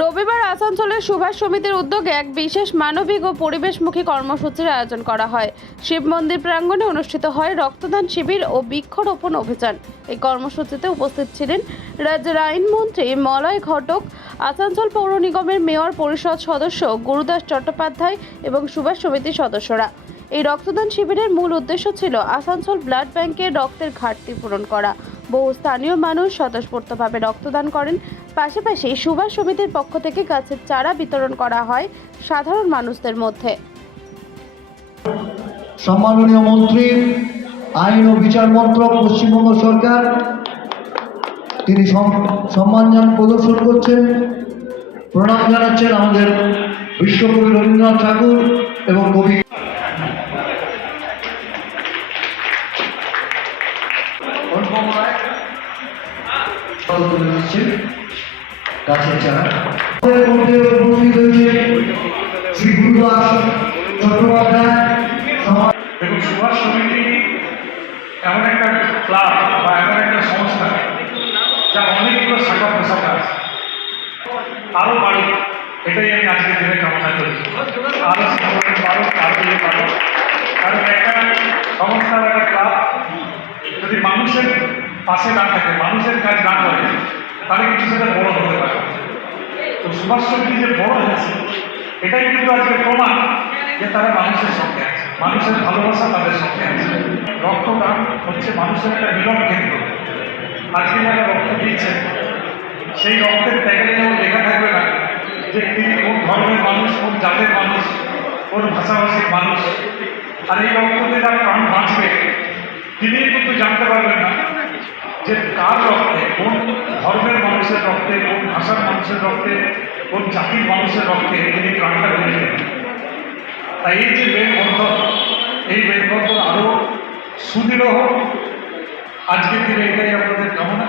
রবিবার আসানসোলের সুভাষ সমিতির উদ্যোগে এক বিশেষ মানবিক ও পরিবেশমুখী কর্মসূচির আয়োজন করা হয়। শিব মন্দির প্রাঙ্গণে অনুষ্ঠিত হয় রক্তদান শিবির ও বৃক্ষরোপণ অভিযান। এই কর্মসূচিতে উপস্থিত ছিলেন রাজ্যের আইনমন্ত্রী মলয় ঘটক, আসানসোল পৌর নিগমের মেয়র পরিষদ সদস্য গুরুদাস চট্টোপাধ্যায় এবং সুভাষ সমিতির সদস্যরা। এই রক্তদান শিবিরের মূল উদ্দেশ্য ছিল আসানসোল ব্লাড ব্যাংকের রক্তের ঘাটতি পূরণ করা। বহু স্থানীয় মানুষ স্বতঃস্ফূর্তভাবে রক্তদান করেন। পাশাপাশি সুভাষ সমিতির পক্ষ থেকে গাছের চারা বিতরণ করা হয় সাধারণ মানুষদের মধ্যে। সম্মাননীয় মন্ত্রী, আইন ও বিচার মন্ত্রক, পশ্চিমবঙ্গ সরকার, তিনি সম্মান প্রদর্শন করছেন, প্রণাম জানাচ্ছেন আমাদের বিশ্বকবি রবীন্দ্রনাথ ঠাকুর এবং কবি গাছের চারা মধ্যে উপস্থিত হয়েছে শ্রী গুরুদাস চট্টোপাধ্যায়। এবং সুভাষ সমিতি এমন একটা ক্লাব বা এমন একটা সংস্থা যা অনেকগুলো শাখা প্রশাখা আছে, আরও বাড়ি, এটাই আমি আজকের দিনে কামনা করি। আরও পারো, আরও পারো, কারণ একটা সংস্থা বা একটা ক্লাব যদি মানুষের পাশে না থাকে, মানুষের কাজ না করে, তাহলে কিন্তু সেটা বড় হতে পারে। তো সুভাষ সমিতি যে বড় হয়েছে, এটাই কিন্তু আজকে প্রমাণ যে তারা মানুষের সঙ্গে আছে, মানুষের ভালোবাসা তাদের সঙ্গে আছে। রক্তদান হচ্ছে মানুষের একটা মিলন কেন্দ্র। আজকে যারা রক্ত দিচ্ছেন, সেই রক্তের প্যাকেটে যেমন লেখা থাকবে না যে তিনি কোন ধর্মের মানুষ, কোন জাতের মানুষ, কোন ভাষাভাষীর মানুষ, আর এই রক্ততে তার প্রাণ বাঁচবে, তিনি কিন্তু জানতে পারবেন না যে কার রক্তে, কোন ধর্মের মানুষের রক্তে, কোন ভাষার মানুষের রক্তে, কোন জাতির মানুষের রক্তে তিনি প্রাণটা বেরিয়ে। তাই এই যে মেলবন্ধন, এই মেলবন্ধন আরও সুদৃঢ় হোক। আজকের দিনে এটাই আপনাদের কামনা।